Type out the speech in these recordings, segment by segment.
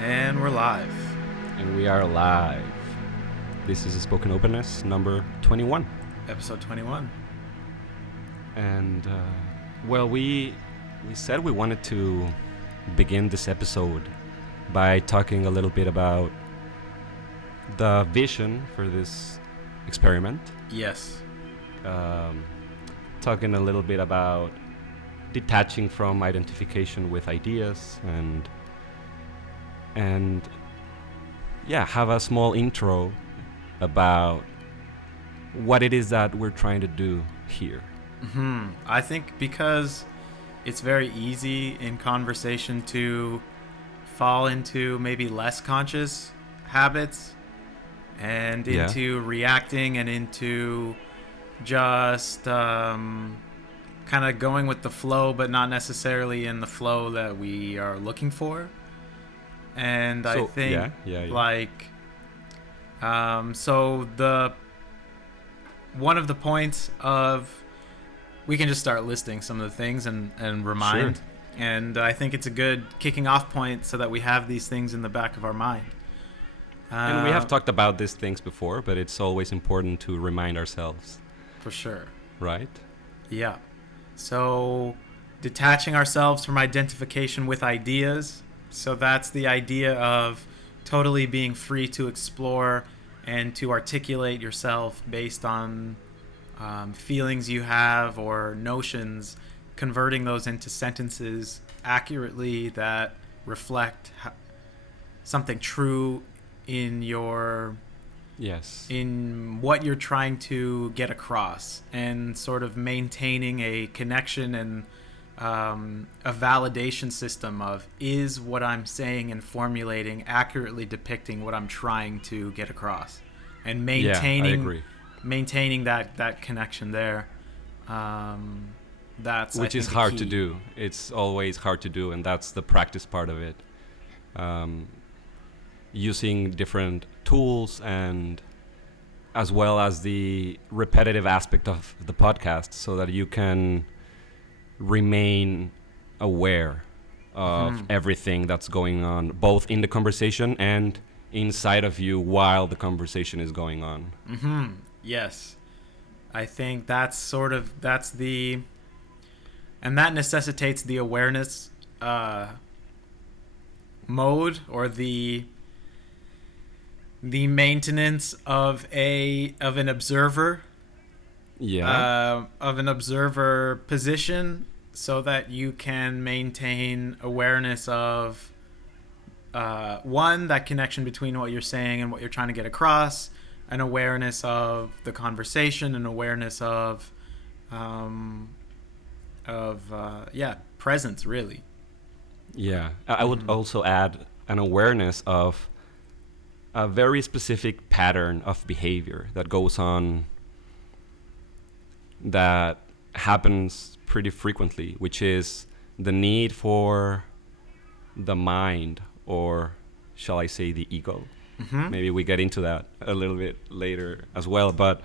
And we're live. And we are live. This is a Spoken Openness number 21. Episode 21. And, we said we wanted to begin this episode by talking a little bit about the vision for this experiment. Yes. Talking a little bit about detaching from identification with ideas and have a small intro about what it is that we're trying to do here. I think because it's very easy in conversation to fall into maybe less conscious habits and into reacting and into just kind of going with the flow, but not necessarily in the flow that we are looking for. And I think so the one of the points of, we can just start listing some of the things and remind. Sure. And I think it's a good kicking off point so that we have these things in the back of our mind. And we have talked about these things before, but it's always important to remind ourselves. For sure. Right? Yeah. So detaching ourselves from identification with ideas. So that's the idea of totally being free to explore and to articulate yourself based on feelings you have or notions, converting those into sentences accurately that reflect something true in your in what you're trying to get across, and sort of maintaining a connection and a validation system of, is what I'm saying and formulating accurately depicting what I'm trying to get across, and maintaining that connection there. That's which is hard to do. It's always hard to do, and that's the practice part of it. Using different tools, and as well as the repetitive aspect of the podcast, so that you can remain aware of everything that's going on, both in the conversation and inside of you while the conversation is going on. Yes. I think and that necessitates the awareness mode, or the maintenance of an observer. Of an observer position, so that you can maintain awareness of that connection between what you're saying and what you're trying to get across, an awareness of the conversation, an awareness of presence, really. I would also add an awareness of a very specific pattern of behavior that goes on, that happens pretty frequently, which is the need for the mind, or shall I say the ego. Maybe we get into that a little bit later as well, but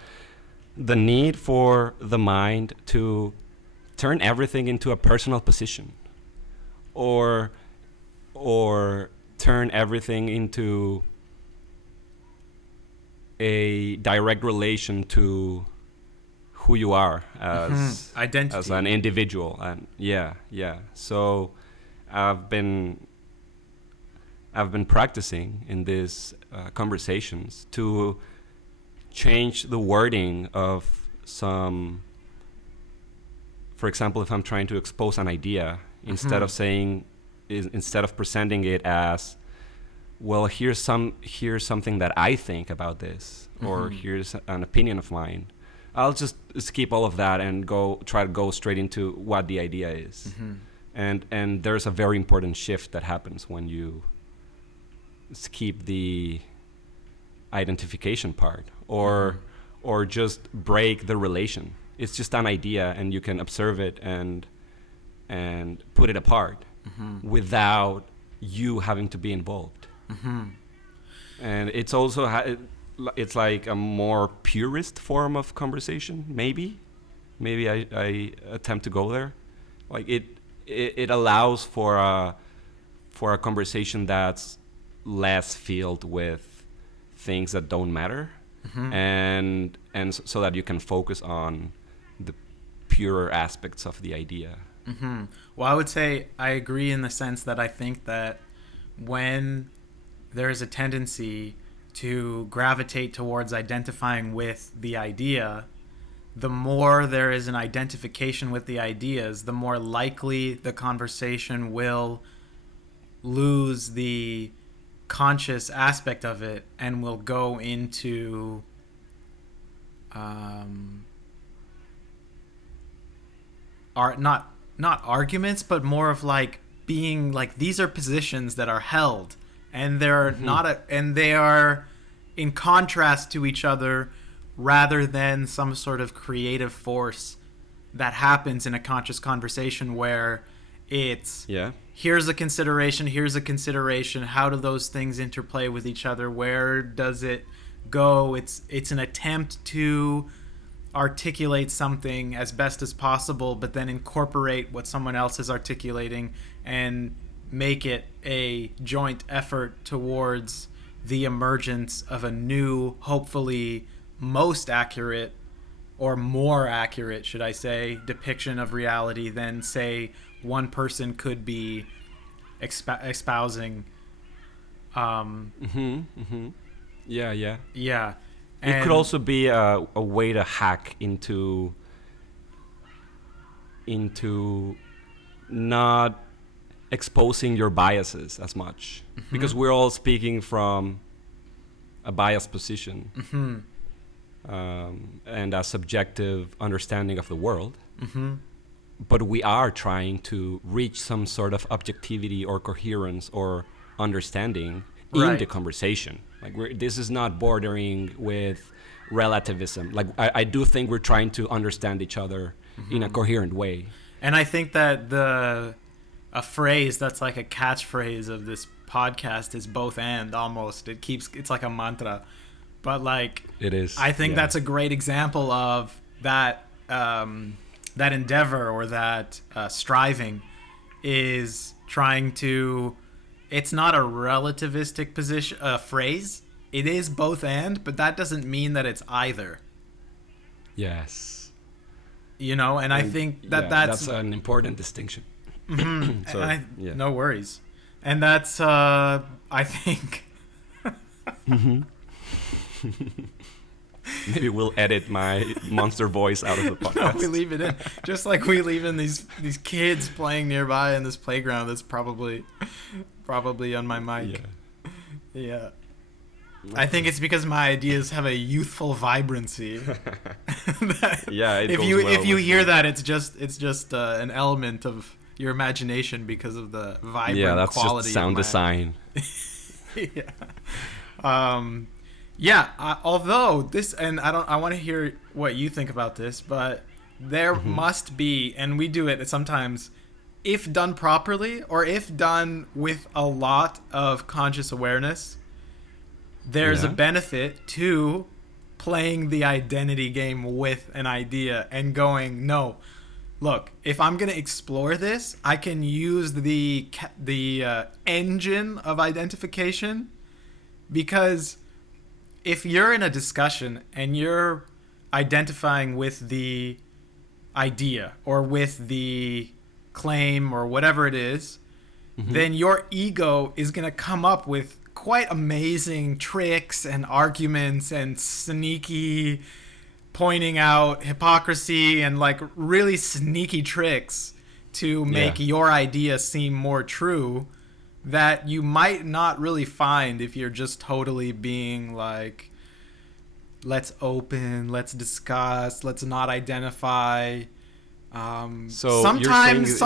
the need for the mind to turn everything into a personal position, or turn everything into a direct relation to who you are as identity, as an individual. And so I've been practicing in these conversations to change the wording of some. For example, if I'm trying to expose an idea, instead of presenting it as, well, here's something that I think about this, or here's an opinion of mine, I'll just skip all of that and try to go straight into what the idea is. And there's a very important shift that happens when you skip the identification part, or just break the relation. It's just an idea, and you can observe it and put it apart without you having to be involved. And it's also it's like a more purist form of conversation. Maybe I attempt to go there. Like it allows for a conversation that's less filled with things that don't matter, and so that you can focus on the purer aspects of the idea. Well, I would say I agree in the sense that I think that when there is a tendency to gravitate towards identifying with the idea, the more there is an identification with the ideas, the more likely the conversation will lose the conscious aspect of it and will go into are not arguments, but more of like being like, these are positions that are held, and they're not and they are in contrast to each other, rather than some sort of creative force that happens in a conscious conversation where it's here's a consideration, how do those things interplay with each other, where does it go. It's an attempt to articulate something as best as possible, but then incorporate what someone else is articulating and make it a joint effort towards the emergence of a new, hopefully most accurate, or more accurate, should I say, depiction of reality than, say, one person could be espousing. Yeah. It could also be a way to hack into not exposing your biases as much, because we're all speaking from a biased position and a subjective understanding of the work. But we are trying to reach some sort of objectivity or coherence or understanding in the conversation. Like, this is not bordering with relativism. Like, I do think we're trying to understand each other in a coherent way. And I think that a phrase that's like a catchphrase of this podcast is both and, almost. It's like a mantra. But like, it is. I think that's a great example of that that endeavor, or that striving, is trying to. It's not a relativistic position phrase. It is both and, but that doesn't mean that it's either. Yes. And I think that's an important distinction. So, no worries. And that's I think. Maybe we'll edit my monster voice out of the podcast. No, we leave it in. Just like we leave in these kids playing nearby in this playground that's probably on my mic. Yeah. I think it's because my ideas have a youthful vibrancy. If you hear that, it's just an element of your imagination because of the vibrant that's quality. Just sound design. Although this, and I want to hear what you think about this, but there must be, and we do it sometimes, if done properly, or if done with a lot of conscious awareness, there's a benefit to playing the identity game with an idea and going, no, look, if I'm going to explore this, I can use the engine of identification, because if you're in a discussion and you're identifying with the idea or with the claim or whatever it is, then your ego is going to come up with quite amazing tricks and arguments and sneaky pointing out hypocrisy and like really sneaky tricks to make your idea seem more true, that you might not really find if you're just totally being like, let's open, let's discuss, let's not identify. So sometimes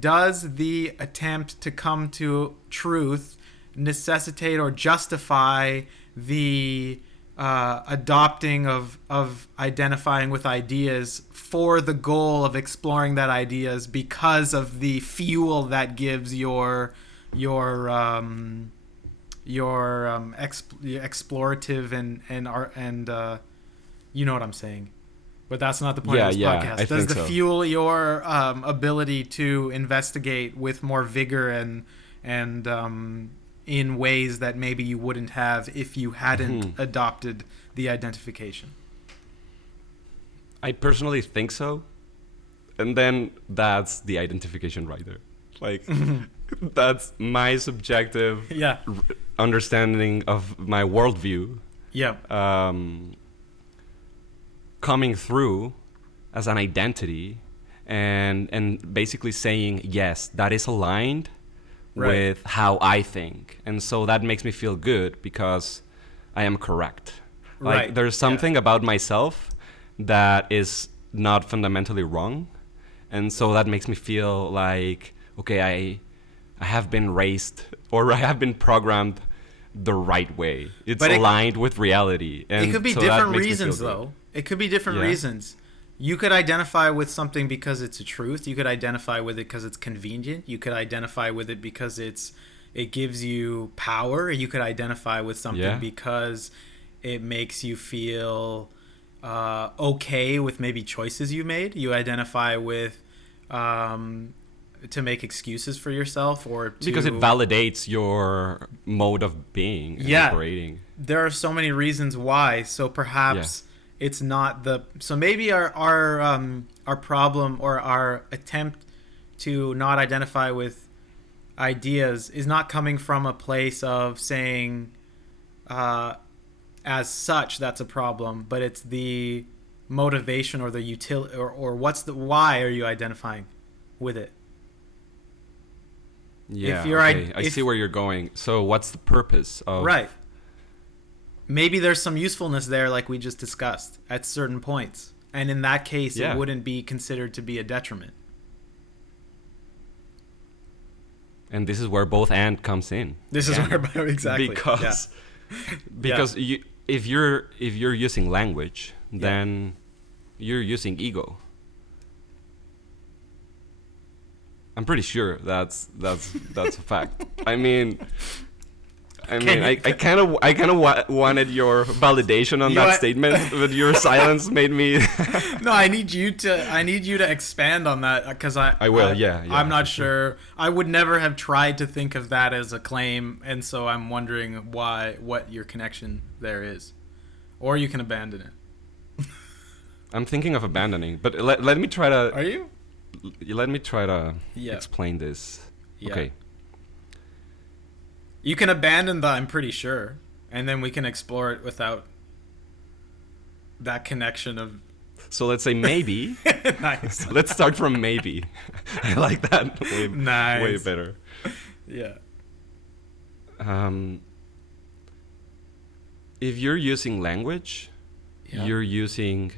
does the attempt to come to truth necessitate or justify the adopting of identifying with ideas for the goal of exploring that ideas, because of the fuel that gives your explorative and you know what I'm saying, But that's not the point Yeah, of this yeah, podcast. I Does think it so. fuel your ability to investigate with more vigor and in ways that maybe you wouldn't have if you hadn't Mhm. adopted the identification? I personally think so. And then that's the identification right there. Like, that's my subjective Yeah. understanding of my worldview Yeah. coming through as an identity, and basically saying, yes, that is aligned Right. with how I think. And so that makes me feel good because I am correct. Like, Right. there's something about myself that is not fundamentally wrong. And so that makes me feel like, okay, I have been raised, or I have been programmed the right way. It's But aligned with reality. And It could be so that different makes me reasons, feel good. though. It could be different Yeah. reasons. You could identify with something because it's a truth. You could identify with it because it's convenient. You could identify with it because it gives you power. You could identify with something Yeah. because it makes you feel okay with maybe choices you made. You identify with to make excuses for yourself, or to, Because it validates your mode of being and Yeah. operating. there are so many reasons why. So perhaps it's not the. So maybe our problem, or our attempt to not identify with ideas, is not coming from a place of saying, as such, that's a problem, but it's the motivation or the utility, or why are you identifying with it? Yeah, If you're okay. I if- see where you're going. So what's the purpose of... Right. Maybe there's some usefulness there, like we just discussed, at certain points. And in that case, Yeah. it wouldn't be considered to be a detriment. And this is where both and comes in. This is Again. where exactly. Because you, if you're using language, then you're using ego. I'm pretty sure that's a fact. I mean, I kind of wanted your validation on You that want- statement, but your silence made me. No, I need you to expand on that, because I will, yeah, I'm not for sure. I would never have tried to think of that as a claim, and so I'm wondering what your connection there is, or you can abandon it. I'm thinking of abandoning, but let me try to. Are you? Let me try to Yeah. explain this. Yeah. Okay. You can abandon the I'm pretty sure, and then we can explore it without that connection of. So let's say maybe. Nice. Let's start from maybe. I like that way, Nice. way better. Yeah. If you're using language, Yeah. you're using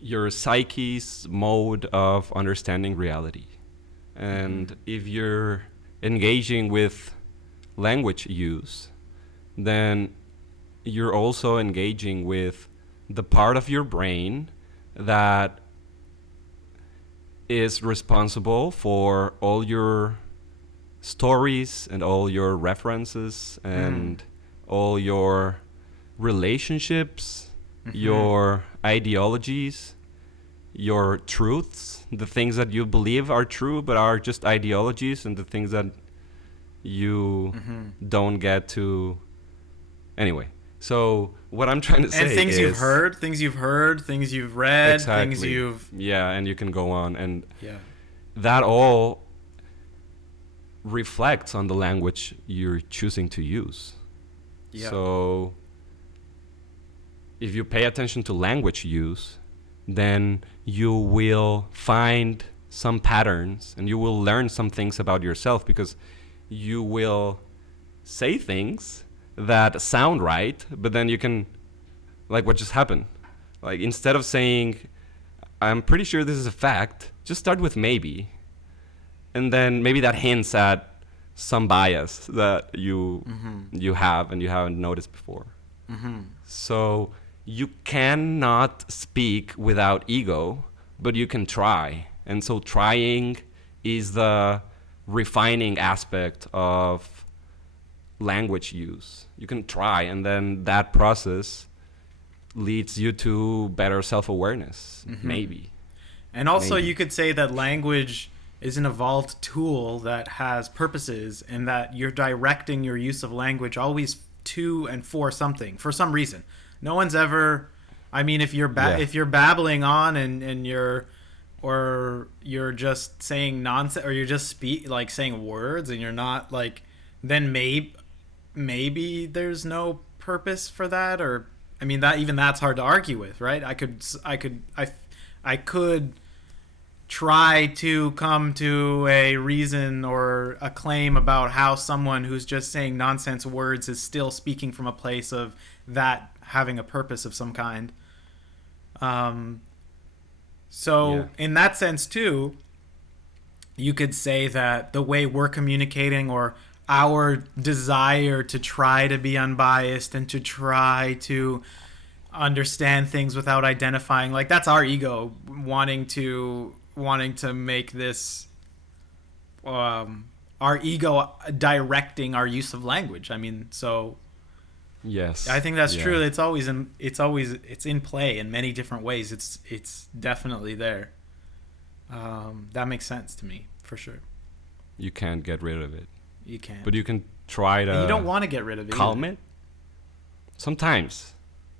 your psyche's mode of understanding reality. And if you're engaging with language use, then you're also engaging with the part of your brain that is responsible for all your stories and all your references and all your relationships, your ideologies, your truths, the things that you believe are true but are just ideologies, and the things that you don't get to. Anyway, so what I'm trying to say And things is you've heard, things you've read, exactly. things you've. Yeah, and you can go on, and Yeah. that all reflects on the language you're choosing to use. Yeah. So if you pay attention to language use, then you will find some patterns and you will learn some things about yourself, because you will say things that sound right, but then you can, like what just happened. Like, instead of saying, I'm pretty sure this is a fact, just start with maybe. And then maybe that hints at some bias that you have and you haven't noticed before. So you cannot speak without ego, but you can try. And so trying is the refining aspect of language use. You can try, and then that process leads you to better self-awareness, maybe. And also, Maybe. you could say that language is an evolved tool that has purposes, and that you're directing your use of language always to and for something, for some reason. No one's ever. I mean, if you're Yeah. if you're babbling on and you're just saying nonsense, or you're just saying words, and you're not like, then maybe there's no purpose for that, or I mean that's hard to argue with, right? I could try to come to a reason or a claim about how someone who's just saying nonsense words is still speaking from a place of that having a purpose of some kind. So Yeah. in that sense too, you could say that the way we're communicating, or our desire to try to be unbiased and to try to understand things without identifying, like that's our ego wanting to make this our ego directing our use of language. I mean, so Yes. I think that's Yeah. true. It's in play in many different ways. It's definitely there. That makes sense to me for sure. You can't get rid of it, You can, but you can try to. and you don't want to get rid of it. calm either. it. Sometimes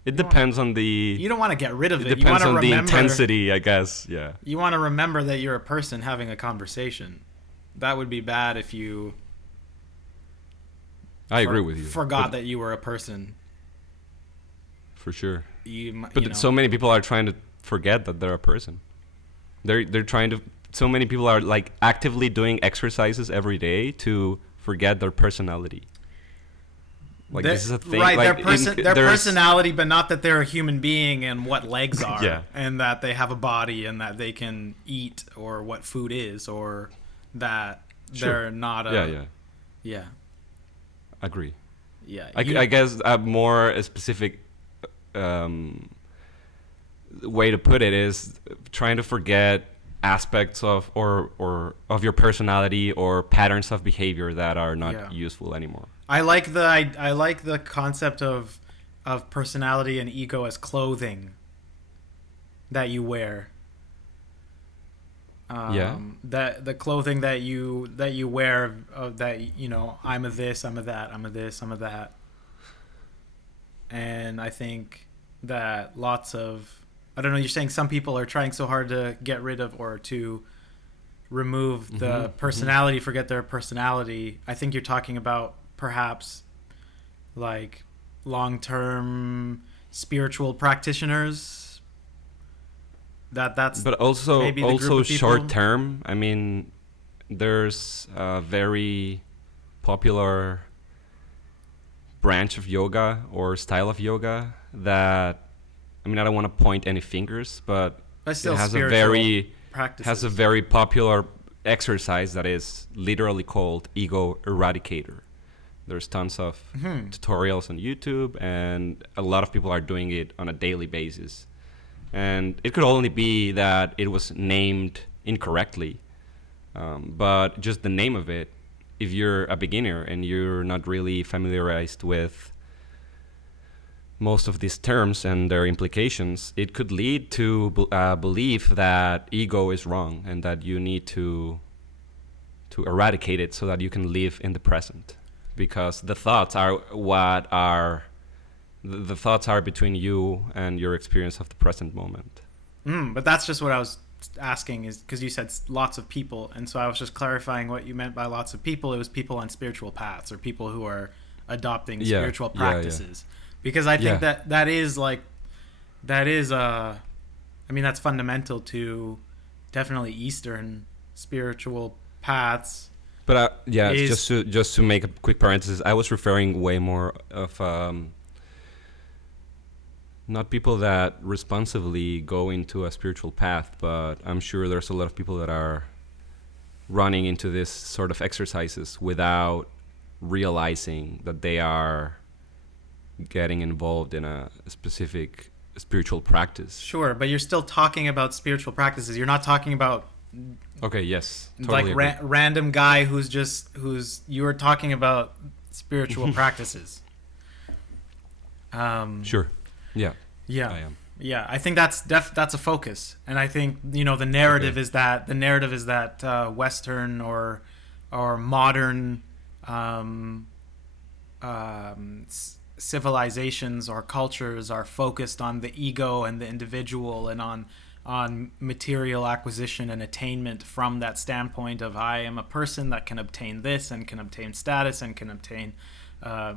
it don't- depends on the. You don't want to get rid of It it. You depends want on to the remember. intensity, I guess. Yeah. You want to remember that you're a person having a conversation. That would be bad if you I agree with you. forgot but that you were a person. for sure. But But so many people are trying to forget that they're a person. They're trying to. So many people are like actively doing exercises every day to forget their personality. Like this is a thing. Right, like their there's- personality, but not that they're a human being and what legs are, Yeah. and that they have a body and that they can eat, or what food is, or that Sure. they're not a. Yeah. Yeah. Agree. Yeah. I guess a more specific way to put it is trying to forget aspects of or of your personality or patterns of behavior that are not Yeah. useful anymore. I like the concept of personality and ego as clothing that you wear. Yeah. That the clothing that you wear, that I'm a this, I'm a that, I'm a this, I'm a that. And I think that I don't know, you're saying some people are trying so hard to get rid of or to remove the personality, forget their personality. I think you're talking about perhaps like long-term spiritual practitioners. That's But also maybe the group of people. short term. I mean, there's a very popular branch of yoga or style of yoga that, I mean, I don't want to point any fingers, but But still it has a spiritual practices. very popular exercise that is literally called ego eradicator. There's tons of tutorials on YouTube, and a lot of people are doing it on a daily basis. And it could only be that it was named incorrectly, but just the name of it, if you're a beginner and you're not really familiarized with most of these terms and their implications, it could lead to belief that ego is wrong and that you need to eradicate it so that you can live in the present, because the thoughts are the thoughts are between you and your experience of the present moment. But that's just what I was asking, is because you said lots of people, and so I was just clarifying what you meant by lots of people. It was people on spiritual paths, or people who are adopting spiritual practices. Because I think that is I mean, that's fundamental to definitely Eastern spiritual paths. But just to make a quick parenthesis, I was referring way more of not people that responsibly go into a spiritual path, but I'm sure there's a lot of people that are running into this sort of exercises without realizing that they are getting involved in a specific spiritual practice. Sure, but you're still talking about spiritual practices. You're not talking about Okay, yes. Totally like random guy who's you were talking about spiritual practices. Sure. Yeah. Yeah. I am. Yeah, I think that's a focus, and I think the Okay. narrative is that Western or modern um, civilizations or cultures are focused on the ego and the individual and on material acquisition and attainment from that standpoint of I am a person that can obtain this and can obtain status and can obtain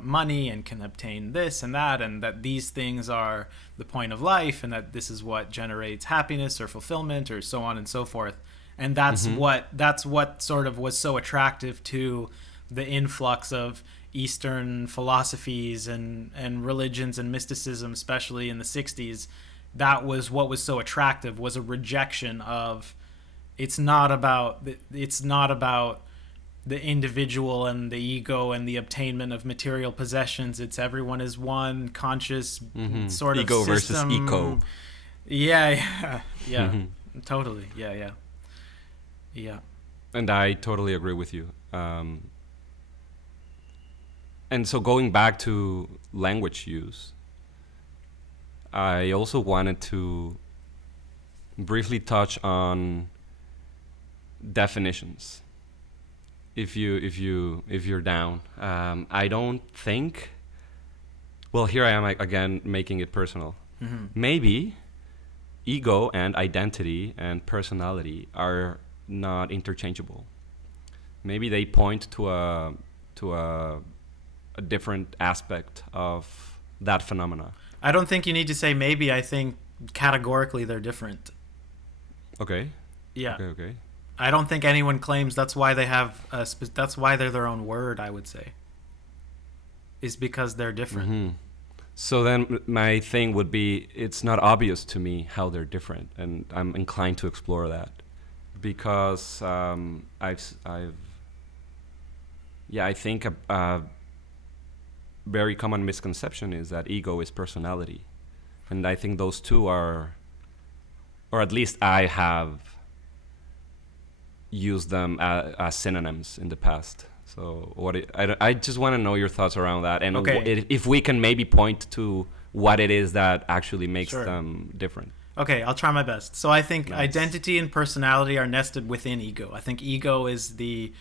money and can obtain this and that, and that these things are the point of life, and that this is what generates happiness or fulfillment or so on and so forth. And Mm-hmm. that's what sort of was so attractive to the influx of Eastern philosophies and religions and mysticism, especially in the 60s. That was what was so attractive, was a rejection of it's not about the individual and the ego and the obtainment of material possessions. It's everyone is one conscious Mm-hmm. sort of Ego versus eco. system. Yeah, yeah, yeah, totally. Yeah, yeah, yeah. And I totally agree with you. And so going back to language use, I also wanted to briefly touch on definitions. If you're down, I don't think. Well, here I am again making it personal. Mm-hmm. Maybe ego and identity and personality are not interchangeable. Maybe they point to a different aspect of that phenomena. I don't think you need to say maybe. I think categorically they're different. Okay. Yeah. Okay. Okay. I don't think anyone claims that's why they have that's why they're their own word, I would say. Is because they're different. Mm-hmm. So then my thing would be it's not obvious to me how they're different, and I'm inclined to explore that because I think a very common misconception is that ego is personality, and I think those two are, or at least I have used them as synonyms in the past. So I just want to know your thoughts around that, and Okay. if we can maybe point to what it is that actually makes Sure. them different. Okay, I'll try my best. So I think Nice. identity and personality are nested within ego. I think ego is the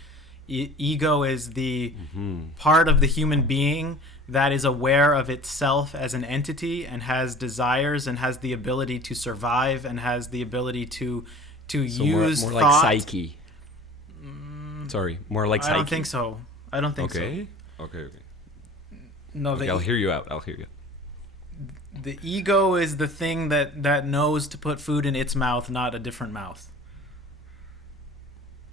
Mm-hmm. part of the human being that is aware of itself as an entity and has desires and has the ability to survive and has the ability to So more use more like thought. psyche. Sorry, more like I psyche. don't think so. I don't think so. Okay. Okay. Okay. No, Okay. I'll hear you out. I'll hear you. the ego is the thing that knows to put food in its mouth, not a different mouth.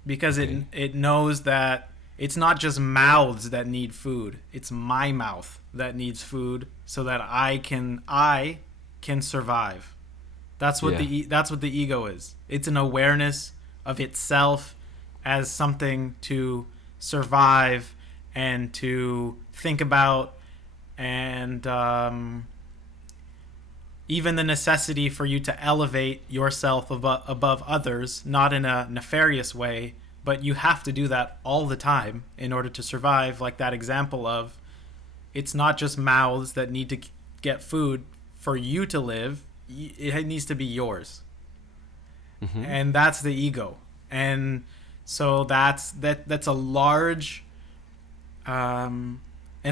Because Okay. it knows that it's not just mouths that need food. It's my mouth that needs food so that I can survive. Yeah. That's what the ego is. It's an awareness of itself as something to survive and to think about, and even the necessity for you to elevate yourself above others, not in a nefarious way, but you have to do that all the time in order to survive. Like that example of it's not just mouths that need to get food for you to live, it needs to be yours. Mm-hmm. And that's the ego. And so that's a large and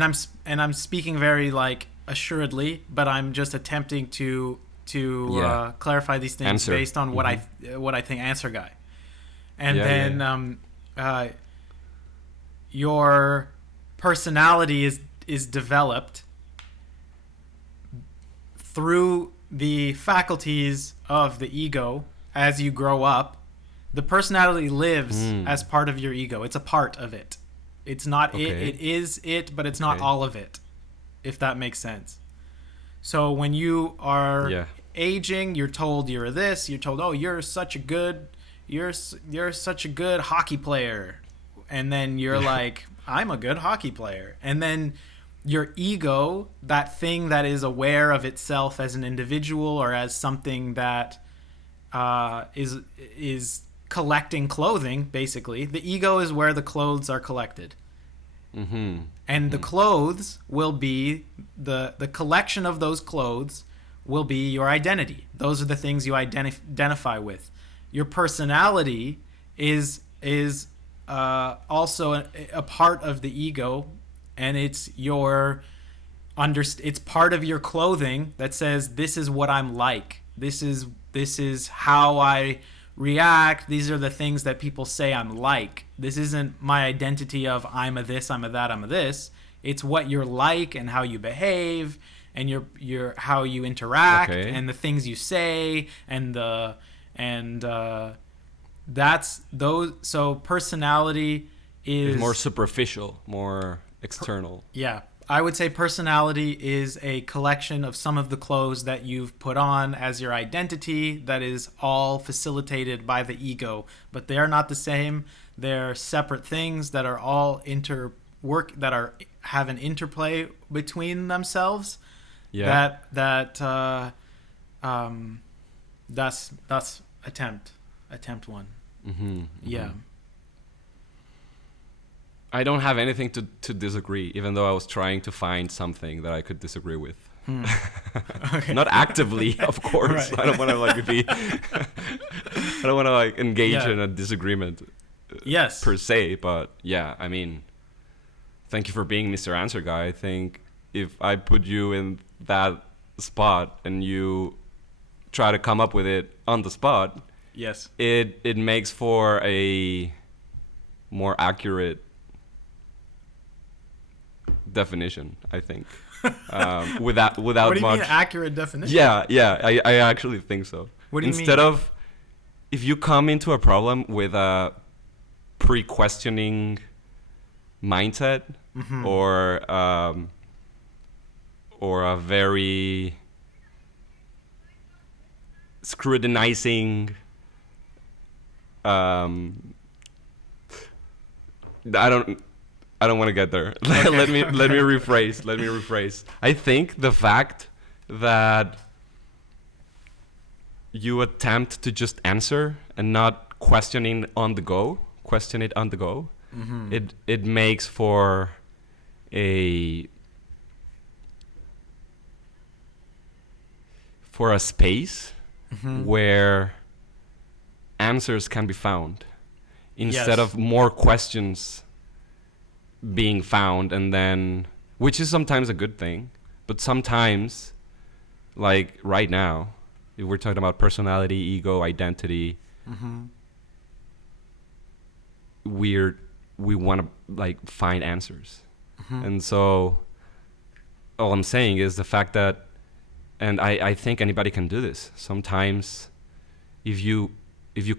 I'm speaking very like assuredly, but I'm just attempting Yeah. to clarify these things Answer. based on Mm-hmm. what I think answer guy. And Yeah. Yeah. then Yeah. uh, your personality is developed through the faculties of the ego as you grow up. The personality lives Mm. as part of your ego. It's a part of it. It's not it. Okay. It is it, but it's not Okay. all of it, if that makes sense. So when you are Yeah. aging, you're told you're this. You're told, oh, you're such a good hockey player, and then you're like, I'm a good hockey player, and then your ego, that thing that is aware of itself as an individual or as something that is collecting clothing. Basically, the ego is where the clothes are collected, Mm-hmm. and the Mm-hmm. clothes will be the collection of those clothes will be your identity. Those are the things you identify with. Your personality is also a part of the ego, and it's it's part of your clothing that says, this is what I'm like. This is how I react. These are the things that people say I'm like. This isn't my identity of I'm a this, I'm a that, I'm a this. It's what you're like and how you behave and your how you interact and the things you say and that's those. So personality is more superficial, more external. Yeah. I would say personality is a collection of some of the clothes that you've put on as your identity that is all facilitated by the ego, but they are not the same. They're separate things that are all have an interplay between themselves. Yeah. That's attempt one. Mm-hmm. Yeah. I don't have anything to disagree, even though I was trying to find something that I could disagree with. Okay. Not actively, of course. Right. I don't want to I don't want to engage in a disagreement. Yes. Per se, but yeah, I mean, thank you for being Mr. Answer Guy. I think if I put you in that spot and you try to come up with it on the spot, yes, it makes for a more accurate definition, I think. Without what do you much mean accurate definition? Yeah, I actually think so. What do you Instead mean? of, if you come into a problem with a pre-questioning mindset, Mm-hmm. or a very scrutinizing I don't want to get there. Okay. let me rephrase. I think the fact that you attempt to just answer and not question it on the go, Mm-hmm. it makes for a space Mm-hmm. where answers can be found instead Yes. of more questions being found, and then, which is sometimes a good thing, but sometimes, like right now, if we're talking about personality, ego, identity, Mm-hmm. we want to find answers. Mm-hmm. And so all I'm saying is the fact that, and I think anybody can do this sometimes, if you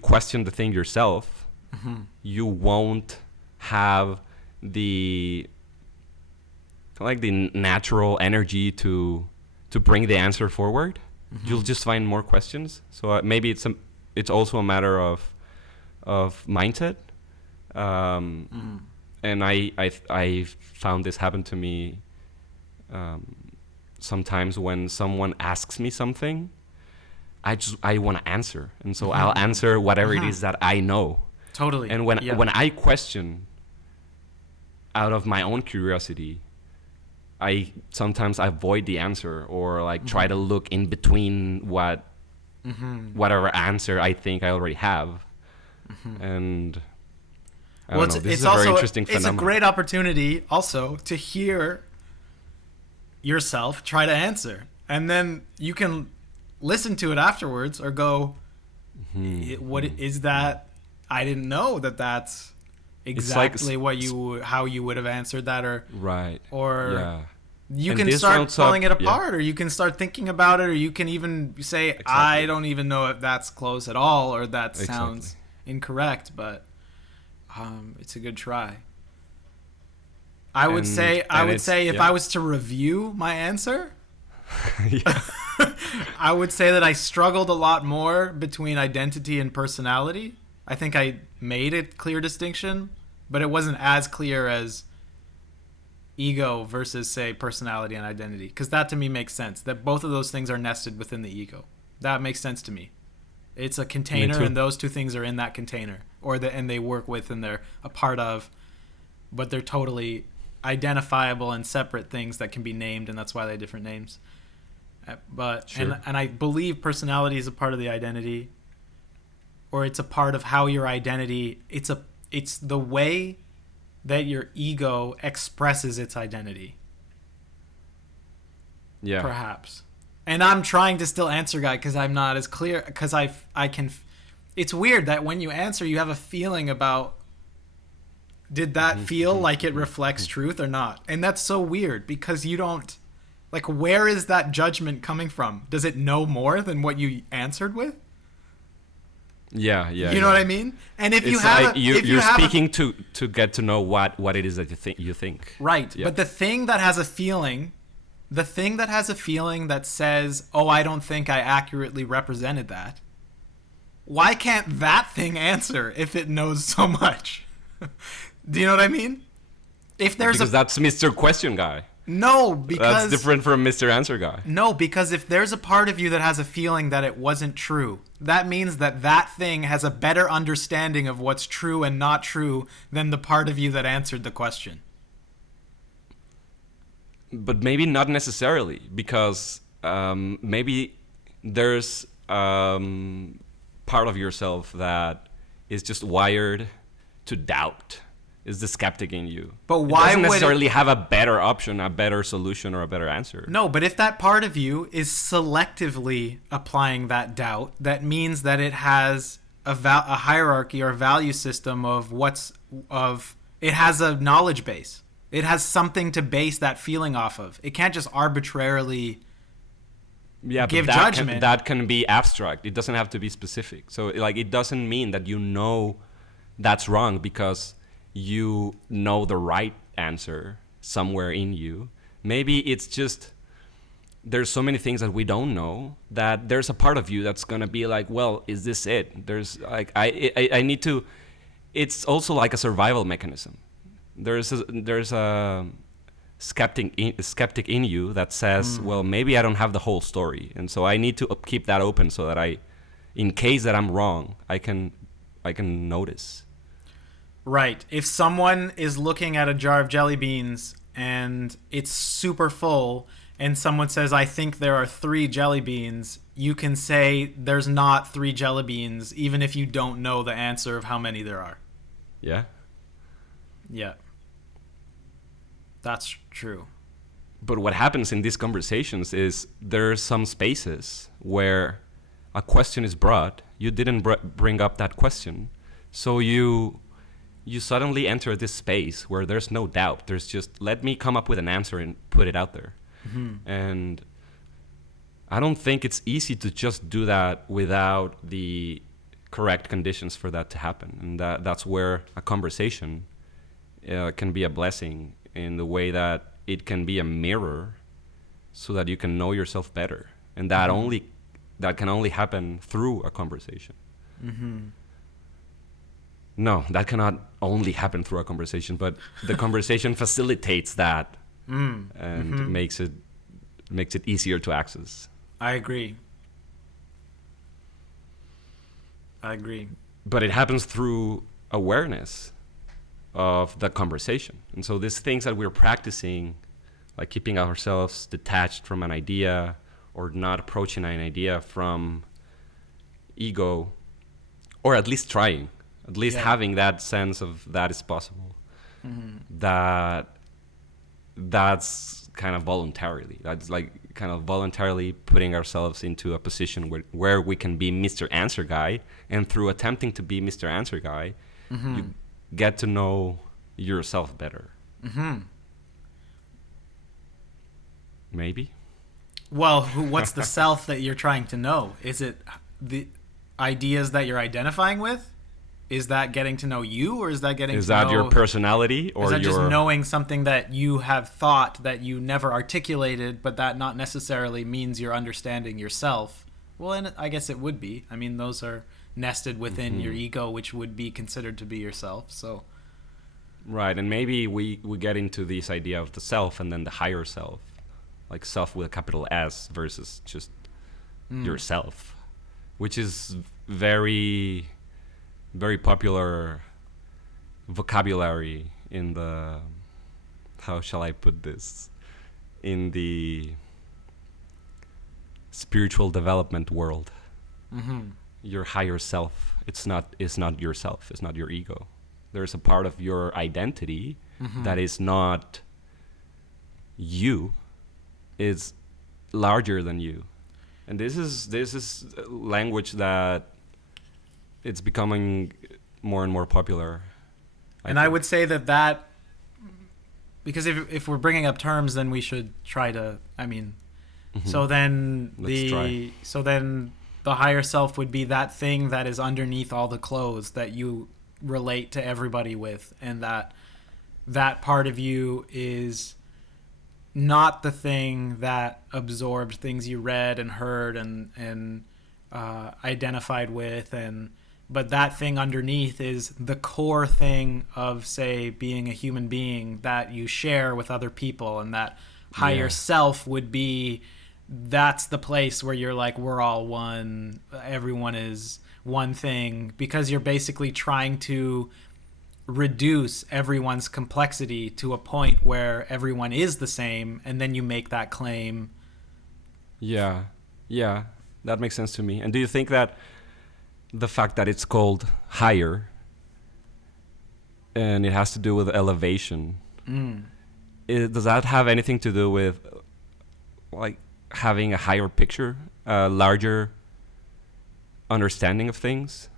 question the thing yourself, Mm-hmm. you won't have the natural energy to bring the answer forward. Mm-hmm. You'll just find more questions. So maybe it's also a matter of mindset. Mm-hmm. And I found this happen to me sometimes when someone asks me something. I want to answer, and so Mm-hmm. I'll answer whatever Uh-huh. it is that I know. Totally. And when Yeah. I question out of my own curiosity, I sometimes avoid the answer or try to look in between Mm-hmm. whatever answer I think I already have. Mm-hmm. And I don't know. This is a also very interesting phenomenon. It's a great opportunity also to hear yourself try to answer, and then you can listen to it afterwards or go, what is that? I didn't know that's exactly how you would have answered that, or Right. or Yeah. you And can this start rounds pulling up- it apart, or you can start thinking about it, or you can even say, Exactly. I don't even know if that's close at all, or that sounds Exactly. incorrect, but it's a good try. I would say if I was to review my answer, Yeah. I would say that I struggled a lot more between identity and personality. I think I made a clear distinction, but it wasn't as clear as ego versus, say, personality and identity. Because that to me makes sense, that both of those things are nested within the ego. That makes sense to me. It's a container, and those two things are in that container, and they work with, and they're a part of, but they're totally identifiable and separate things that can be named, and that's why they have different names. But Sure. and I believe personality is a part of the identity, or it's a part of how your identity. It's the way that your ego expresses its identity, Yeah. perhaps. And I'm trying to still answer, guy, because I'm not as clear. Because I can. It's weird that when you answer, you have a feeling about did that feel like it reflects truth or not, and that's so weird because you don't. Like, where is that judgment coming from? Does it know more than what you answered with? Yeah, yeah. You know yeah. what I mean? And if you It's have like a, if you you're have speaking to get to know what it is that you think. right, Yeah. but the thing that has a feeling, the thing that has a feeling that says, "Oh, I don't think I accurately represented that." Why can't that thing answer if it knows so much? Do you know what I mean? If there's Because that's Mr. Question Guy. no, That's because different from Mr. Answer Guy. no, because if there's a part of you that has a feeling that it wasn't true, that means that that thing has a better understanding of what's true and not true than the part of you that answered the question. But maybe not necessarily, because maybe there's part of yourself that is just wired to doubt. Is the skeptic in you? But It why doesn't would necessarily have a better option, a better solution, or a better answer. No, but if that part of you is selectively applying that doubt, that means that it has a hierarchy or value system of it has a knowledge base. It has something to base that feeling off of. It can't just arbitrarily Yeah, give but that judgment. that can be abstract. It doesn't have to be specific. So like it doesn't mean that you know that's wrong because you know the right answer somewhere in you. Maybe it's just there's so many things that we don't know that there's a part of you that's gonna be like, well, is this it? There's like I need to. It's also like a survival mechanism. There's a skeptic in you that says, well, maybe I don't have the whole story, and so I need to keep that open so that in case that I'm wrong, I can notice. Right. If someone is looking at a jar of jelly beans and it's super full and someone says, I think there are 3 jelly beans, you can say there's not 3 jelly beans, even if you don't know the answer of how many there are. Yeah. Yeah. That's true. But what happens in these conversations is there's some spaces where a question is brought, you didn't bring up that question, so you suddenly enter this space where there's no doubt. There's just, let me come up with an answer and put it out there. And I don't think it's easy to just do that without the correct conditions for that to happen. And that's where a conversation can be a blessing in the way that it can be a mirror so that you can know yourself better. And that can only happen through a conversation. No, that cannot only happen through a conversation, but the conversation facilitates that and makes it easier to access. I agree. But it happens through awareness of the conversation. And so these things that we're practicing, like keeping ourselves detached from an idea or not approaching an idea from ego, or at least trying, at least having that sense of that is possible, that's kind of voluntarily. That's like kind of voluntarily putting ourselves into a position where we can be Mr. Answer Guy, and through attempting to be Mr. Answer Guy, you get to know yourself better. Maybe. Well, what's the self that you're trying to know? Is it the ideas that you're identifying with? Is that getting to know you, or is that getting Is to that know, your personality, or is that your just knowing something that you have thought that you never articulated, but that not necessarily means you're understanding yourself? Well, and I guess it would be. I mean, those are nested within your ego, which would be considered to be yourself. So, right? And maybe we get into this idea of the self and then the higher self, like self with a capital S versus just yourself, which is very, very popular vocabulary in the, how shall I put this, in the spiritual development world. Mm-hmm. Your higher self. It's not yourself. It's not your ego. There's a part of your identity that is not you. It's larger than you. And this is language that it's becoming more and more popular. I would say that because if we're bringing up terms, then we should try to. I mean, so then the higher self would be that thing that is underneath all the clothes that you relate to everybody with, and that part of you is not the thing that absorbed things you read and heard and identified with, but that thing underneath is the core thing of, say, being a human being that you share with other people, and that higher self would be, that's the place where you're like, we're all one, everyone is one thing, because you're basically trying to reduce everyone's complexity to a point where everyone is the same, and then you make that claim. Yeah, that makes sense to me. And do you think that the fact that it's called higher and it has to do with elevation, does that have anything to do with like having a higher picture, a larger understanding of things?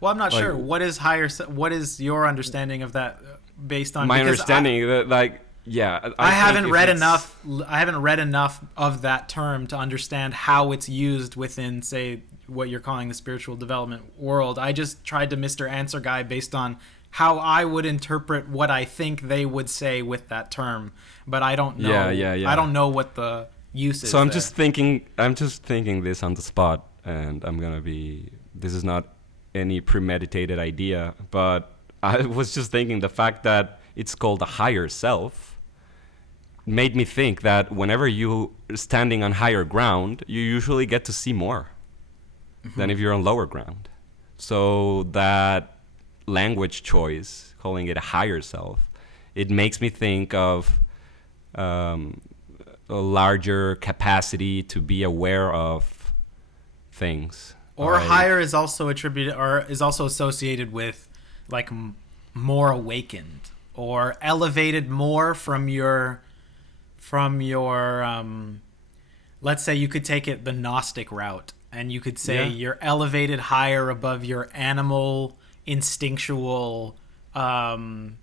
Well, I'm not sure. What is higher? What is your understanding of that based on my understanding? I haven't read enough. I haven't read enough of that term to understand how it's used within, say, what you're calling the spiritual development world. I just tried to Mr. Answer Guy based on how I would interpret what I think they would say with that term, but I don't know. Yeah. I don't know what the use is. So I'm just thinking this on the spot, and this is not any premeditated idea, but I was just thinking the fact that it's called a higher self made me think that whenever you are standing on higher ground, you usually get to see more than if you're on lower ground. So that language choice, calling it a higher self, it makes me think of a larger capacity to be aware of things. Or higher is also attributed, or is also associated with like more awakened or elevated more from your let's say you could take it the Gnostic route, and you could say you're elevated higher above your animal instinctual animalness,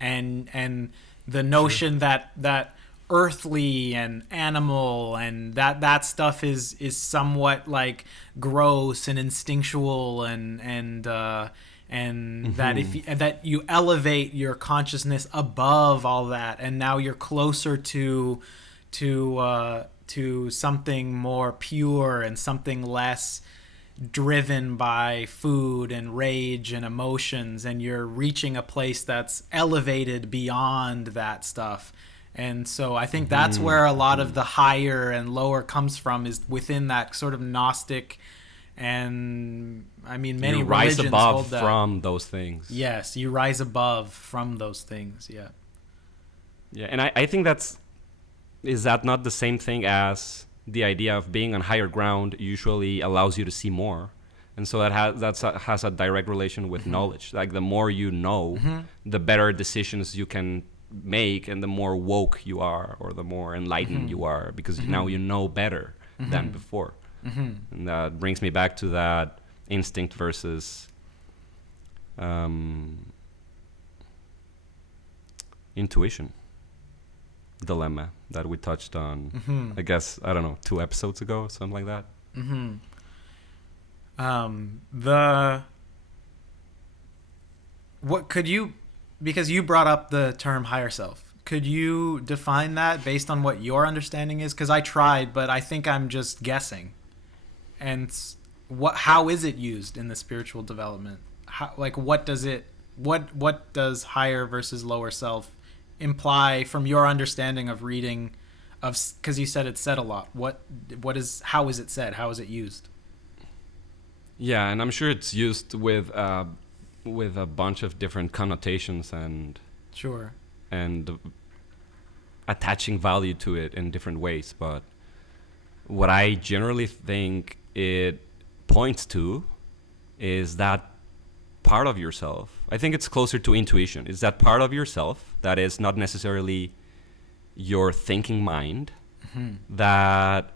and the notion that earthly and animal and that stuff is somewhat like gross and instinctual, and that that you elevate your consciousness above all that, and now you're closer to something more pure and something less driven by food and rage and emotions, and you're reaching a place that's elevated beyond that stuff. And so I think that's where a lot of the higher and lower comes from, is within that sort of Gnostic, and I mean many you rise religions above hold that. From those things. Yes, you rise above from those things. Yeah, and I think is that not the same thing as the idea of being on higher ground usually allows you to see more? And so that has a direct relation with knowledge. Like the more you know, the better decisions you can make, and the more woke you are, or the more enlightened you are, because now you know better than before. And that brings me back to that instinct versus intuition dilemma that we touched on, I guess, I don't know, 2 episodes ago, something like that. Because you brought up the term higher self, could you define that based on what your understanding is? Because I tried, but I think I'm just guessing. And how is it used in the spiritual development? What does higher versus lower self imply from your understanding of reading, because you said it's said a lot. How is it said? How is it used? Yeah, and I'm sure it's used with a bunch of different connotations and sure, and attaching value to it in different ways. But what I generally think it points to is that part of yourself. I think it's closer to intuition. It's that part of yourself that is not necessarily your thinking mind that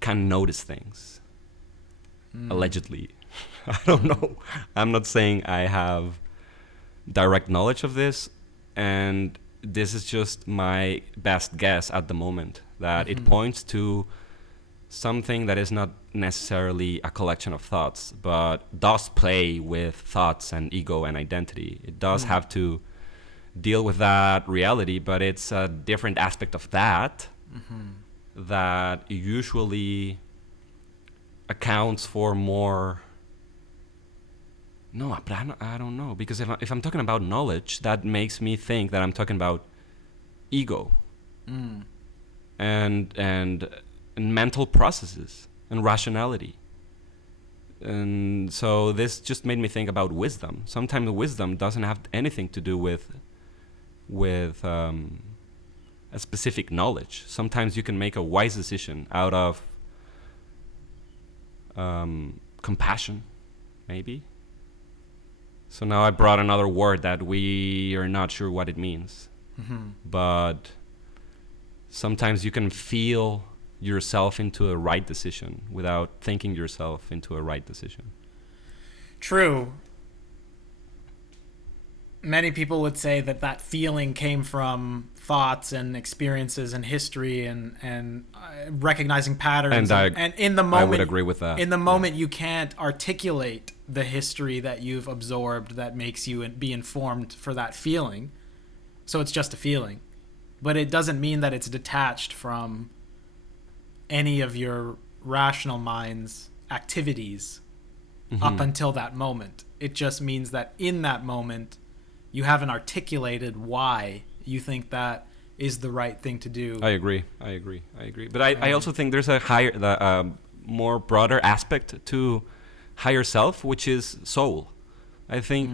can notice things. Allegedly. I don't know. I'm not saying I have direct knowledge of this, and this is just my best guess at the moment, that it points to something that is not necessarily a collection of thoughts, but does play with thoughts and ego and identity. It does have to deal with that reality, but it's a different aspect of that that usually accounts for more. No, but I don't know, because if I'm talking about knowledge, that makes me think that I'm talking about ego and mental processes and rationality. And so this just made me think about wisdom. Sometimes wisdom doesn't have anything to do with a specific knowledge. Sometimes you can make a wise decision out of compassion, maybe. So now I brought another word that we are not sure what it means. But sometimes you can feel yourself into a right decision without thinking yourself into a right decision. True. Many people would say that feeling came from thoughts and experiences and history and recognizing patterns. And in the moment, I would agree with that. In the moment, you can't articulate the history that you've absorbed that makes you be informed for that feeling. So it's just a feeling. But it doesn't mean that it's detached from any of your rational mind's activities up until that moment. It just means that in that moment, you haven't articulated why you think that is the right thing to do. I agree. But I also think there's a more broader aspect to higher self, which is soul. I think,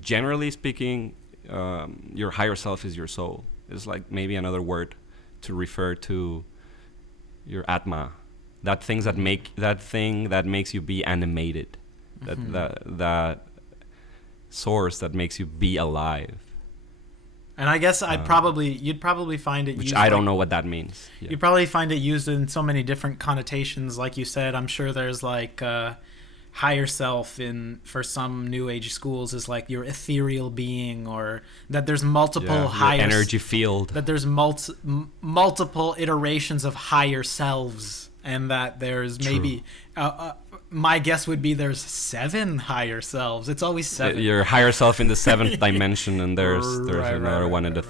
generally speaking, your higher self is your soul. It's like maybe another word to refer to your atma, that thing that makes you be animated, that source that makes you be alive. And I guess you'd probably find it which used, I don't know what that means. Yeah. You'd probably find it used in so many different connotations. Like you said, I'm sure there's like higher self for some new age schools is like your ethereal being, or that there's multiple higher energy field, that there's multiple iterations of higher selves, and that there's maybe my guess would be there's 7 higher selves. It's always 7. Your higher self in the 7th dimension, and there's another one in the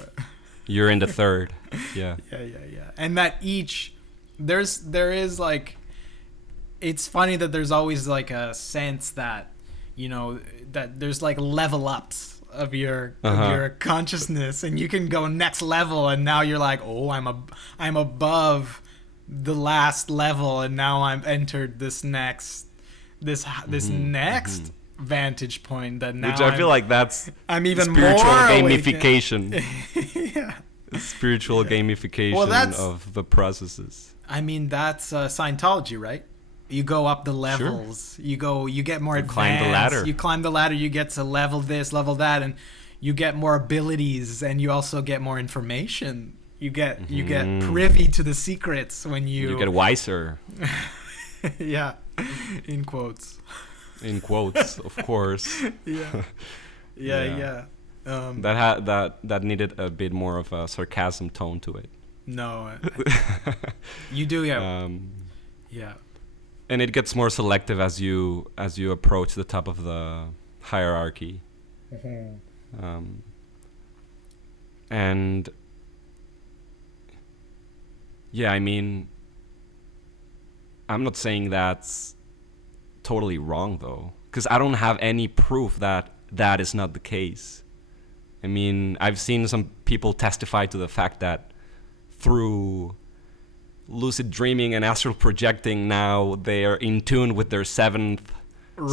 you're in the 3rd. Yeah. And that there is like, it's funny that there's always like a sense that, you know, that there's like level ups of your consciousness, and you can go next level, and now you're like, oh, I'm above the last level, and now I'm entered this next vantage point that now, which I feel like that's I'm even spiritual more gamification. Yeah. Spiritual gamification of the processes. I mean, that's Scientology, right? You go up the levels. Sure. You get more advanced. Climb the ladder. You climb the ladder. You get to level this, level that, and you get more abilities, and you also get more information. You get privy to the secrets when you get wiser. Yeah, in quotes. In quotes, of course. Yeah. That needed a bit more of a sarcasm tone to it. No, you do. Yeah. Yeah. And it gets more selective as you approach the top of the hierarchy. And yeah, I mean, I'm not saying that's totally wrong though, because I don't have any proof that that is not the case. I mean, I've seen some people testify to the fact that through lucid dreaming and astral projecting, now they are in tune with their 7th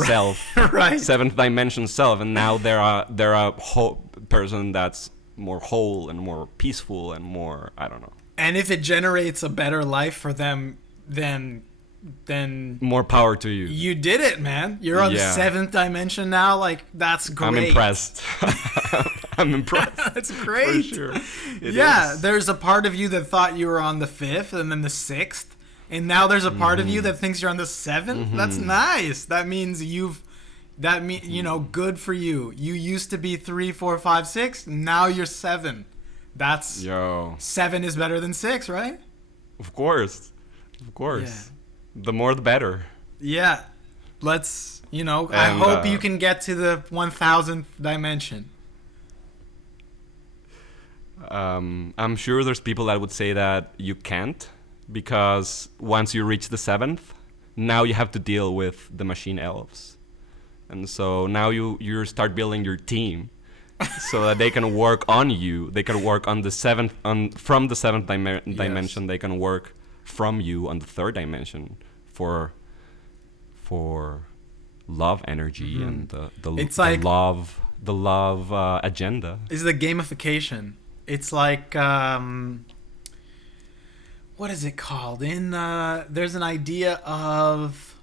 self, right. 7th dimension self, and now they're a person that's more whole and more peaceful and more, I don't know. And if it generates a better life for them then More power to you. you did it, man. You're on the Yeah. 7th dimension now. Like, that's great. I'm impressed. I'm impressed. That's great. For sure. It Yeah, is. there's a part of you that thought you were on the 5th and then the 6th, and now there's a part of you that thinks you're on the 7th. That's nice. That means good for you. You used to be 3, 4, 5, 6. Now you're 7. That's Yo. 7 is better than 6, right? Of course. Of course. The more the better. Yeah. Let's, I And, hope you can get to the 1000th dimension. I'm sure there's people that would say that you can't, because once you reach the 7th, now you have to deal with the machine elves. And so now you start building your team so that they can work on you. They can work on the 7th, from the 7th dimension. They can work from you on the 3rd dimension for love energy and It's like, the love agenda. is the gamification. It's like, what is it called? There's an idea of,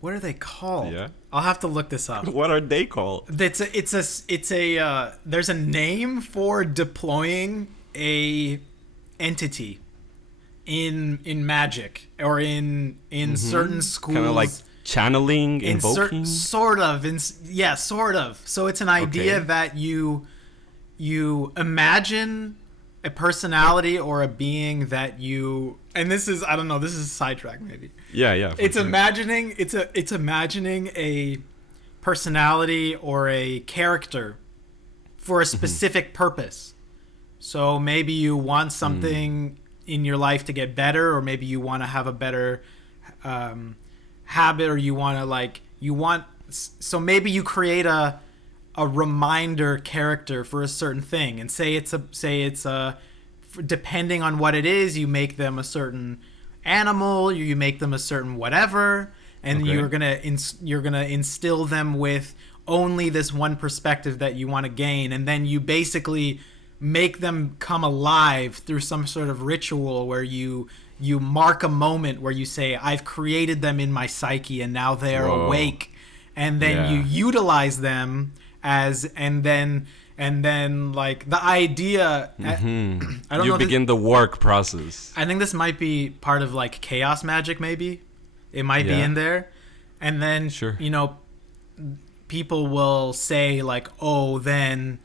what are they called? Yeah. I'll have to look this up. What are they called? There's a name for deploying a entity in magic or in certain schools. Kind of like channeling, invoking. Sort of. So it's an idea that you imagine a personality or a being that you, and this is, I don't know, this is a sidetrack maybe. Yeah. It's imagining a personality or a character for a specific purpose. So maybe you want something in your life to get better, or maybe you want to have a better habit, or so maybe you create a reminder character for a certain thing, and say it's depending on what it is, you make them a certain animal, you make them a certain whatever, and you're gonna instill them with only this one perspective that you want to gain, and then you basically make them come alive through some sort of ritual where you mark a moment where you say, I've created them in my psyche and now they're awake, and then you utilize them and then like the idea, I don't know. You begin the work process. I think this might be part of like chaos magic, maybe. It might be in there. And then, people will say like, oh, then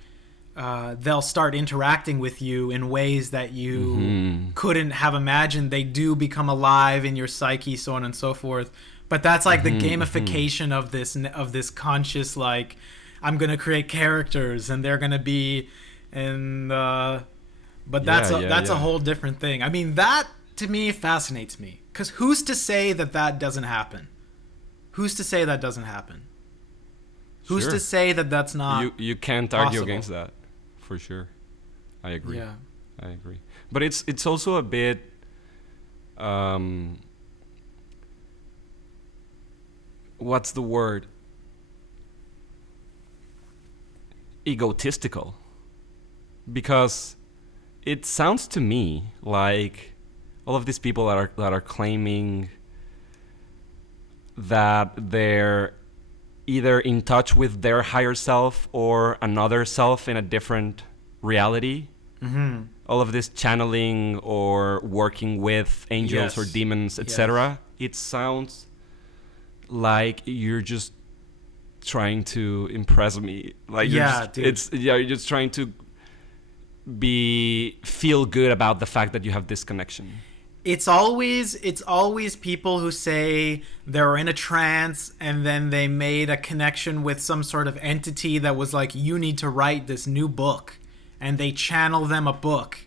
they'll start interacting with you in ways that you couldn't have imagined. They do become alive in your psyche, so on and so forth. But that's like the gamification of this conscious, like, I'm gonna create characters and they're gonna be, but that's a whole different thing. I mean, that to me fascinates me, because who's to say that doesn't happen? Who's to say that doesn't happen? Who's to say that that's not you can't argue against that, for sure. I agree. Yeah, I agree. But it's also a bit what's the word? Egotistical. Because it sounds to me like all of these people that are claiming that they're either in touch with their higher self or another self in a different reality. All of this channeling or working with angels or demons, etc. It sounds like you're just trying to impress me. Like you're just trying to feel good about the fact that you have this connection. It's always people who say they're in a trance and then they made a connection with some sort of entity that was like, you need to write this new book, and they channel them a book,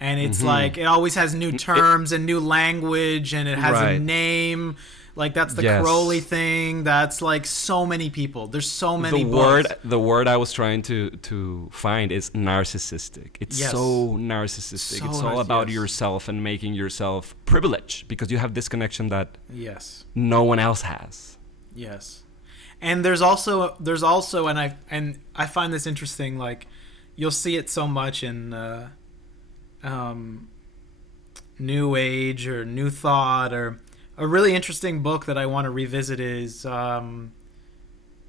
and it's like it always has new terms and new language, and it has a name. Like, that's the Crowley thing. That's like so many people. There's so many books. The word I was trying to find is narcissistic. It's so narcissistic. It's all about yourself and making yourself privileged because you have this connection that no one else has. Yes. And there's also and I find this interesting, like you'll see it so much in new age or new thought. Or a really interesting book that I want to revisit is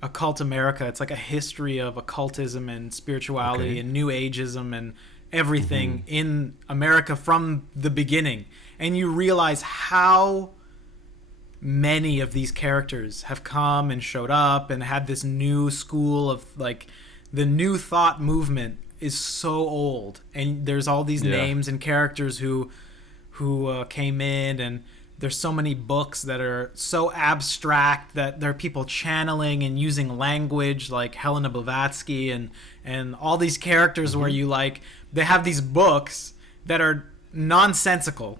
Occult America. It's like a history of occultism and spirituality Okay. and new ageism and everything Mm-hmm. in America from the beginning. And you realize how many of these characters have come and showed up and had this new school of, like, the new thought movement is so old, and there's all these Yeah. names and characters who came in, and there's so many books that are so abstract that there are people channeling and using language like Helena Blavatsky and all these characters where Mm-hmm. you, like, they have these books that are nonsensical,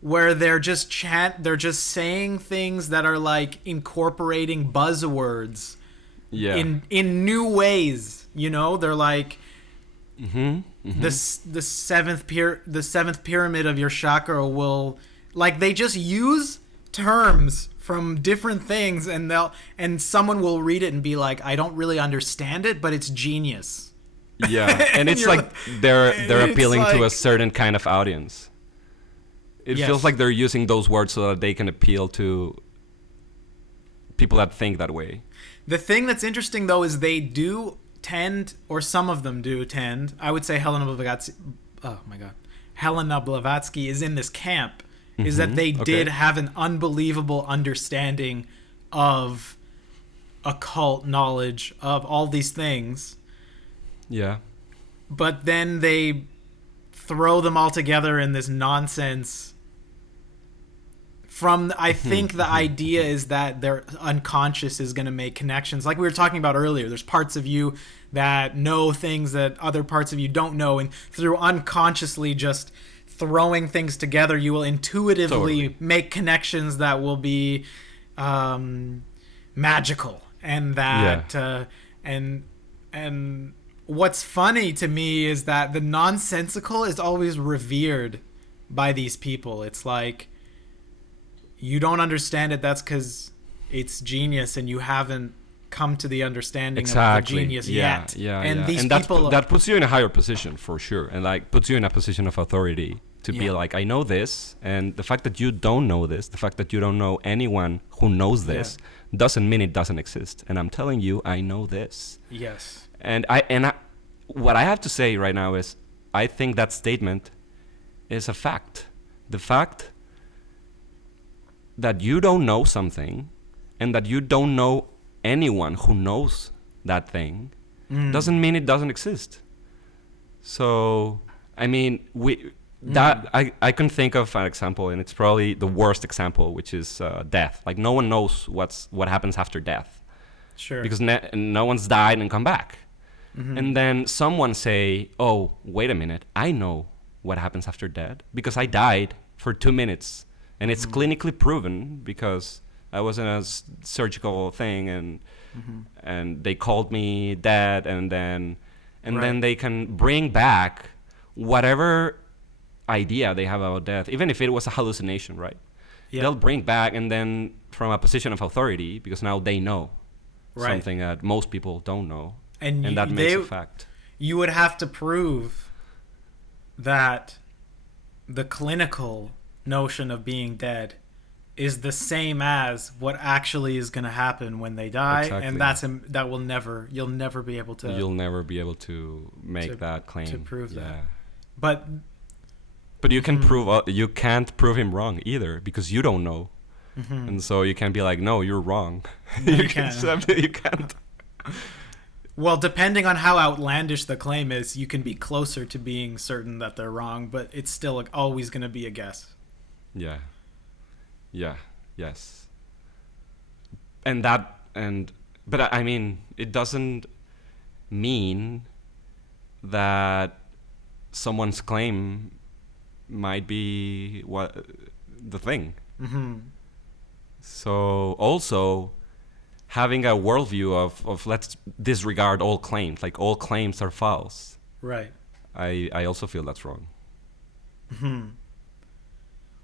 where they're just saying things that are like incorporating buzzwords Yeah. in new ways. They're like Mm-hmm. Mm-hmm. the seventh pyramid of your chakra will, like, they just use terms from different things, and someone will read it and be like, I don't really understand it, but it's genius. Yeah, and it's you're like they're it's appealing to a like- certain kind of audience. It Yes. feels like they're using those words so that they can appeal to people that think that way. The thing that's interesting, though, is they do tend, or some of them do tend, I would say Helena Blavatsky, oh my god, Helena Blavatsky is in this camp, is that they Okay. did have an unbelievable understanding of occult knowledge of all these things, Yeah. but then they throw them all together in this nonsense. I think the idea is that their unconscious is going to make connections. Like we were talking about earlier, there's parts of you that know things that other parts of you don't know. And through unconsciously just throwing things together, you will intuitively Totally. make connections that will be magical. And that, and what's funny to me is that the nonsensical is always revered by these people. It's like, you don't understand it, that's because it's genius and you haven't come to the understanding of the genius yet. And these people, that puts you in a higher position for sure, and like puts you in a position of authority to be like, I know this, and the fact that you don't know this, the fact that you don't know anyone who knows this, doesn't mean it doesn't exist. And I'm telling you, I know this. yes, And what I have to say right now is, I think that statement is a fact. The fact that you don't know something, and that you don't know anyone who knows that thing, doesn't mean it doesn't exist. So, I mean, I can think of an example, and it's probably the worst example, which is death. Like, no one knows what happens after death, sure, because no one's died and come back. And then someone say, oh, wait a minute, I know what happens after death because I died for 2 minutes, and it's clinically proven because I was in a surgical thing, and they called me dead, and then they can bring back whatever idea they have about death, even if it was a hallucination, right? Yeah. They'll bring back, and then from a position of authority, because now they know something that most people don't know, and that makes a fact. You would have to prove that the clinical notion of being dead is the same as what actually is going to happen when they die, Exactly. and you'll never be able to. You'll never be able to make that claim. To prove that. Yeah. But you can you can't prove him wrong either, because you don't know, and so you can't be like, no, you're wrong. You can't. well, depending on how outlandish the claim is, you can be closer to being certain that they're wrong, but it's still always going to be a guess. Yeah. Yes. But I mean, it doesn't mean that someone's claim might be what the thing. So also having a worldview of let's disregard all claims, like all claims are false. Right. I also feel that's wrong.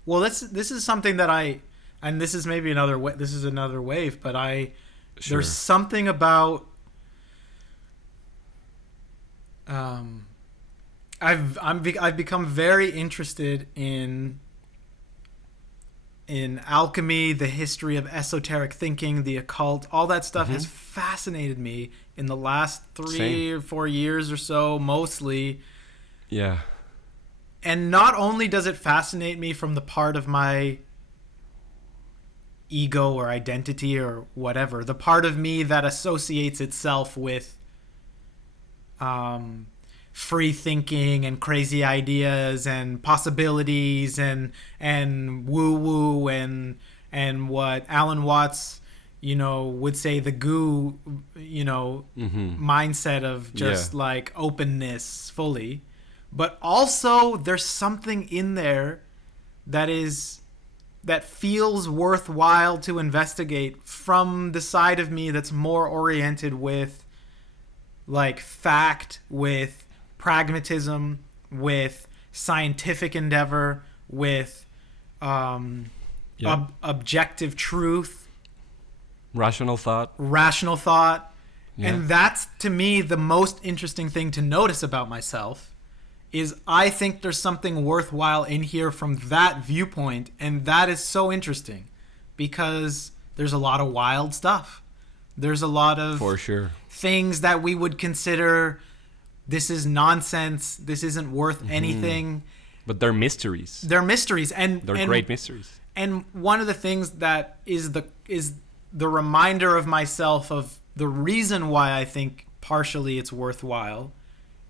Well, this is something that and this is maybe another wave, but Sure. there's something about I've become very interested in alchemy, the history of esoteric thinking, the occult. All that stuff has fascinated me in the last 3 or 4 years or so, mostly. Yeah. And not only does it fascinate me from the part of my ego or identity or whatever, the part of me that associates itself with free thinking and crazy ideas and possibilities and woo woo and what Alan Watts, would say, the goo, mindset of just like openness fully. But also there's something in there that feels worthwhile to investigate from the side of me that's more oriented with like fact, with pragmatism, with scientific endeavor, with objective truth, Rational thought. Yeah. And that's, to me, the most interesting thing to notice about myself is I think there's something worthwhile in here from that viewpoint, and that is so interesting because there's a lot of wild stuff. There's a lot of For sure. things that we would consider, this is nonsense, this isn't worth anything. But they're mysteries. They're mysteries, and They're great mysteries. And one of the things that is the reminder of myself of the reason why I think partially it's worthwhile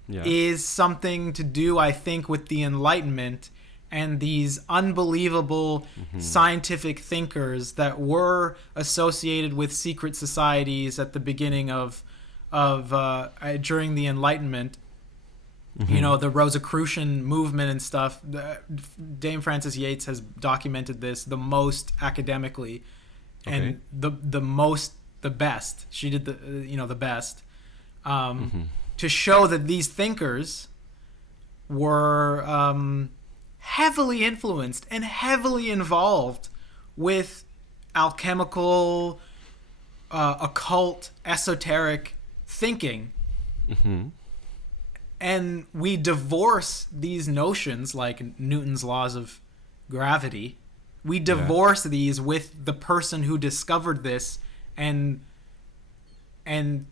is something to do, I think, with the Enlightenment and these unbelievable scientific thinkers that were associated with secret societies at the beginning of during the Enlightenment. The Rosicrucian movement and stuff. Dame Frances Yates has documented this the most academically, and the best. She did the best to show that these thinkers were heavily influenced and heavily involved with alchemical, occult, esoteric thinking. And we divorce these notions like Newton's laws of gravity. We divorce these with the person who discovered this and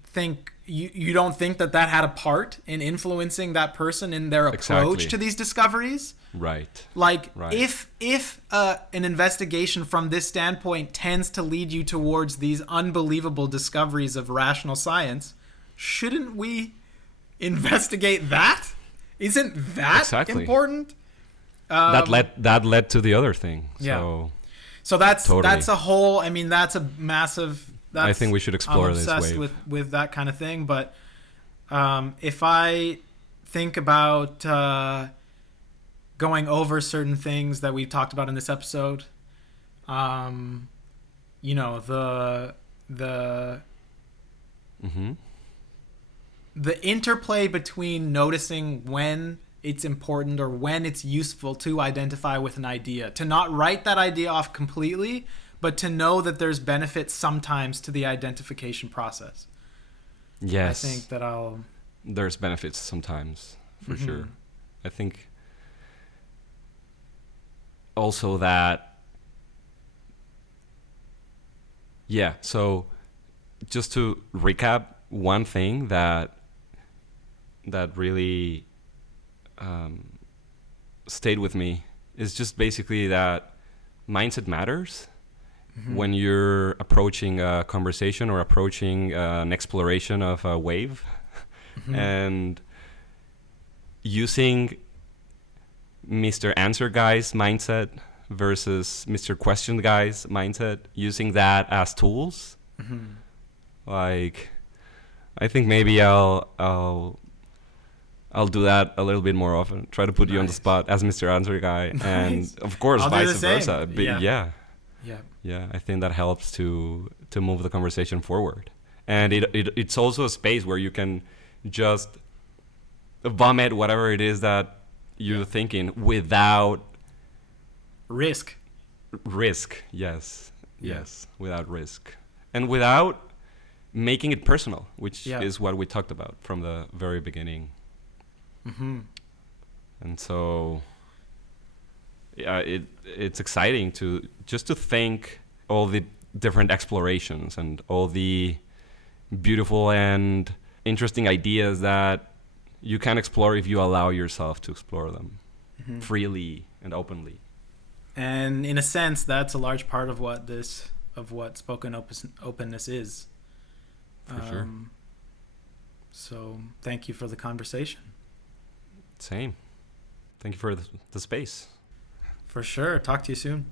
think you don't think that had a part in influencing that person in their approach to these discoveries? Right. If an investigation from this standpoint tends to lead you towards these unbelievable discoveries of rational science, shouldn't we investigate that? Isn't that important? That led to the other thing. So that's a whole. I mean, that's a massive. I think we should explore I'm this obsessed wave with that kind of thing. But if I think about going over certain things that we talked about in this episode, the interplay between noticing when it's important or when it's useful to identify with an idea, to not write that idea off completely, but to know that there's benefits sometimes to the identification process. Yes. I think that there's benefits sometimes, for sure. I think also that, so just to recap, one thing that really stayed with me is just basically that mindset matters when you're approaching a conversation or approaching an exploration of a wave and using Mr. Answer Guy's mindset versus Mr. Question Guy's mindset, using that as tools. Like, I think maybe I'll do that a little bit more often. Try to put you on the spot as Mr. Answer Guy, and of course vice versa. But I think that helps to move the conversation forward. And it's also a space where you can just vomit whatever it is that you're thinking without risk. Yes, without risk, and without making it personal, which is what we talked about from the very beginning. And so, yeah, it's exciting to just to think all the different explorations and all the beautiful and interesting ideas that you can explore if you allow yourself to explore them freely and openly. And in a sense, that's a large part of what spoken openness is. For sure. So thank you for the conversation. Same. Thank you for the space. For sure. Talk to you soon.